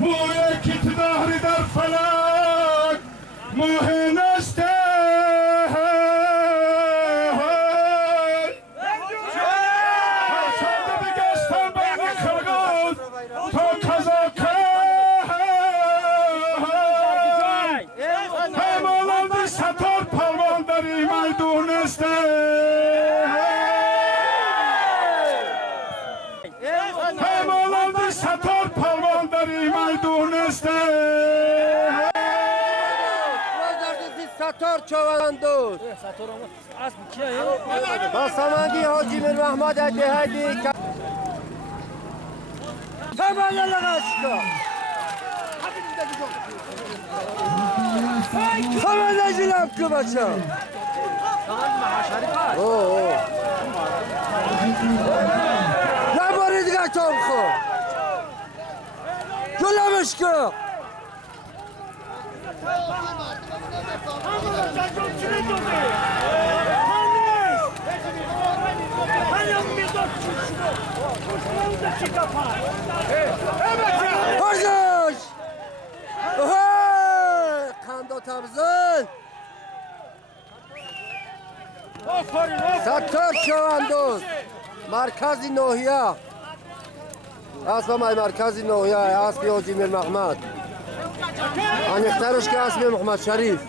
بوی کت دهری در فلک موهن است ستار چواندوز با سمندی حاجی میر محمد دهدی تمام لغاشکا تمام نجلم که بچه نباری دیگه تام خو جلمش که Barzoş! Kando Tabzın! Sattar Çavandoz! Markazi Nohya! Asmamay Markazi Nohya, Asmi Hoji Mir Mahmad! Anıktaruş ki Asmi Muhammad Şerif!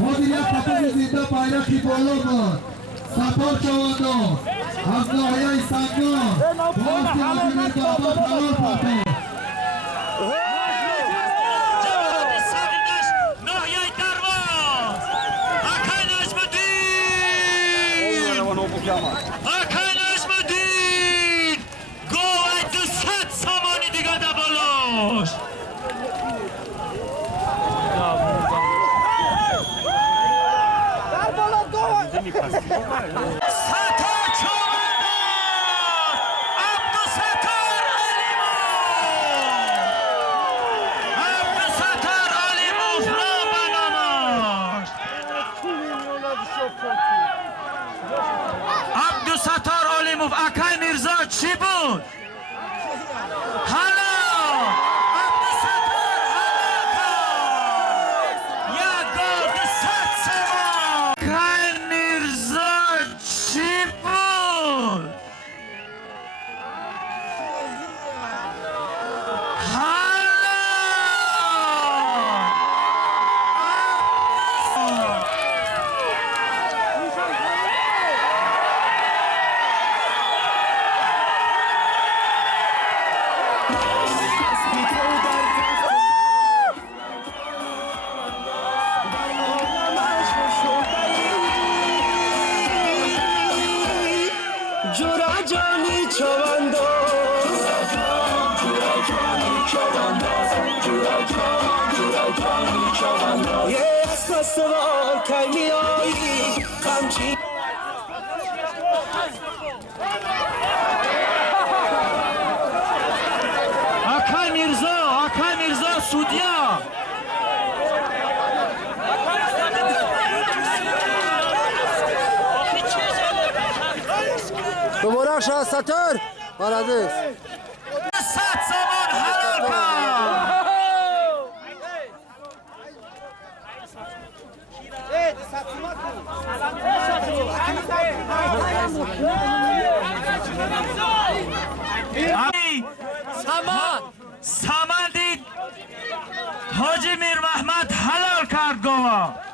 مدیریت پتن زنده bayrak بالا ستار چواندوز از ناحیه سنگان باعث عظیم دادات حلال پتن Hakan Najmuddin گوه 200 سامانی دیگه دبالاش ستار چواندوز عبدالستار علیموف را بناماش عبدالستار علیموف اکای میرزا چی بود؟ حالا عبدالستار حالا یک گل 200 سوال اکای میرزا چی بود؟ جورا جانی چواندوز یه اسم سوال که میایی قمچی اکای میرزا سودیا بمراق شاه ستار بارادس 100 سامان حلال کن سامان دید حاجی میر محمد حلال کرد گوه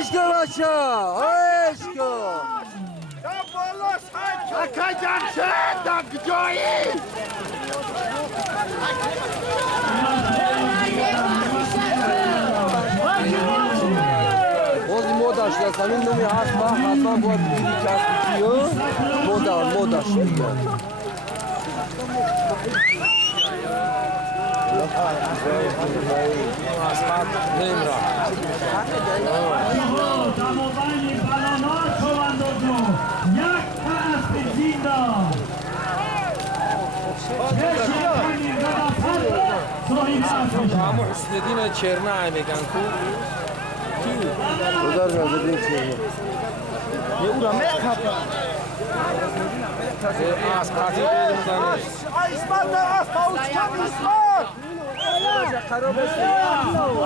عشق بچه عشق Hakan Jamşet Akjoyi همین نومی اسب حتما باید بگیری که اسب کیو مدش میگن Tamowanie balona Czołandowno. Jak ta asp zinda. همون حسندین چرنه میگن کو بودار نزدیم چیه از قاطی بیدم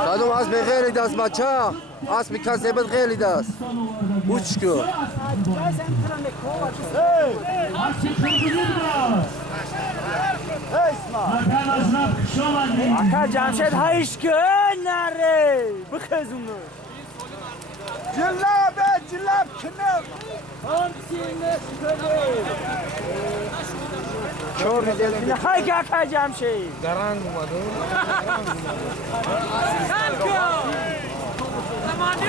خدوم اسب غیری دست بچه اسب کسبت غیری دست بوچکو Aka Cemşet hayışkı nere? Bu kızını. Cillab kinem. Hay Aka Cemşet. درنگ اومده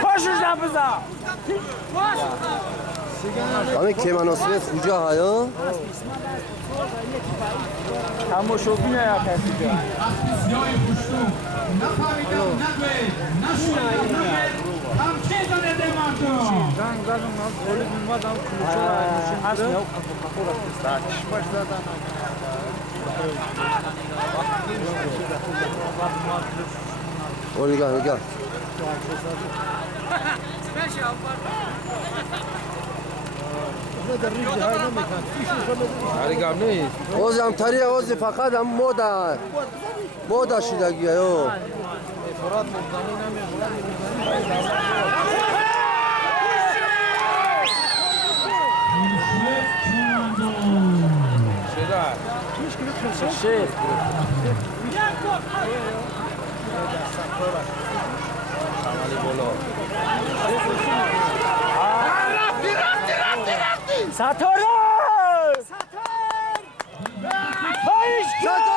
Koşuşdan bize. همین کیماناسیت کجا هایا؟ Ama şu bina ya kesici. Oligan gel. حریگم نیست اوزی هم تریه اوزی فقط هم مودا شدگیه یو چه Satoro! Hayışkı!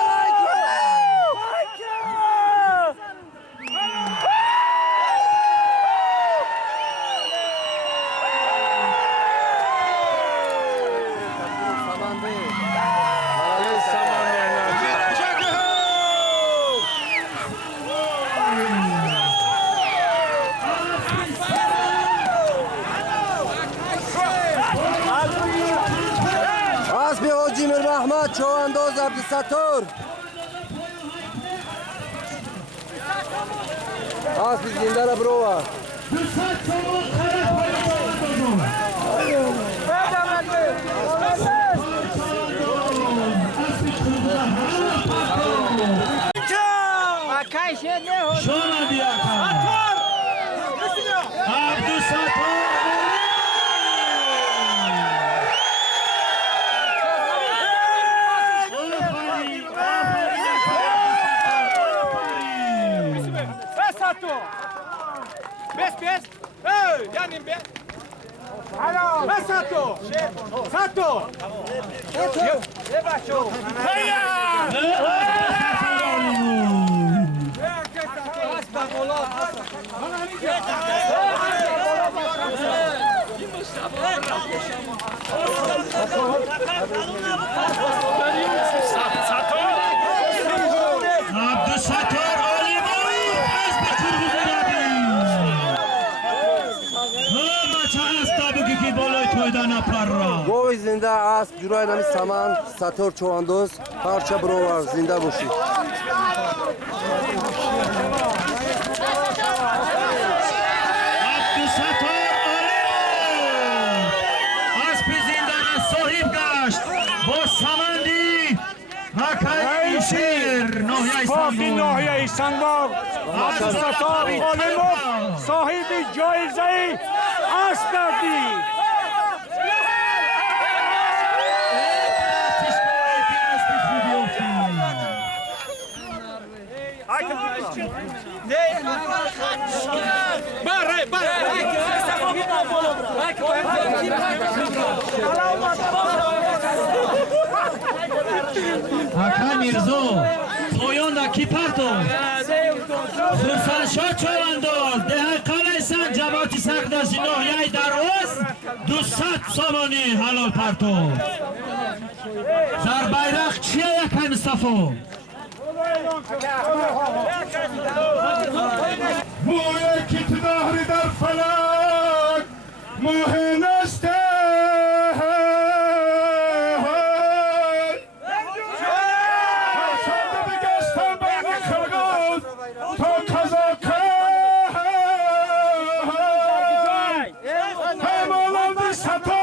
اسبی حاجی میر محمد چوانداز عبدالستار اسبی زنده را بروه Şuna diye Sattor! Abdülsattor! Sattor! Bes! Hey, yanim be! Alo! Sattor! Sattor! Sattor! Abdülsattor Aliboy اسب قربوزی که بالای تویده نپره گوی زنده اسب جورای نمی سامان ستار چوانداز پرچه بروه زنده باشید صافی ناحیه ایسانبار عبدالستار عالموف صاحب جایزه اسب گردی Hakan Mirzo, Toyonda Kiparto, Sursan Şoçovandoz, Deha Kalaysan جماعت سقدس ناحیه درواز 200 سامانی حلال پرتو در بیرق چیه یکم صفو مو یکی تدهری در فلک موهن است شده بگستن بین خلقات تا کذاکه همالان بی ستا